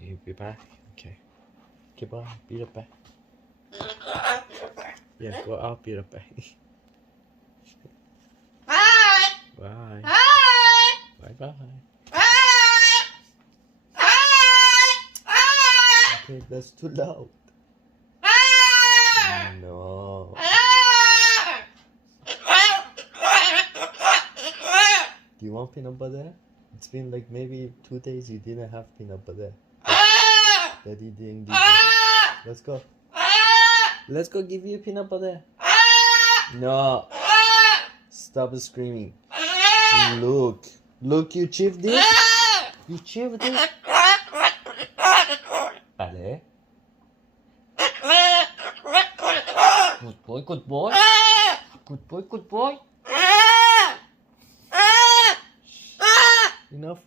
You'll be back? Okay. Goodbye. Be right back. Yeah, go out. Be right back. Bye. Bye-bye. Okay, that's too loud. No. Do you want peanut butter? It's been like maybe 2 days you didn't have peanut butter. Daddy didn't give you. Let's go. Let's go give you peanut butter. No. Stop screaming. Look. Look, you achieved this? You achieved this? Vale. Good boy, good boy. Good boy, good boy. Enough.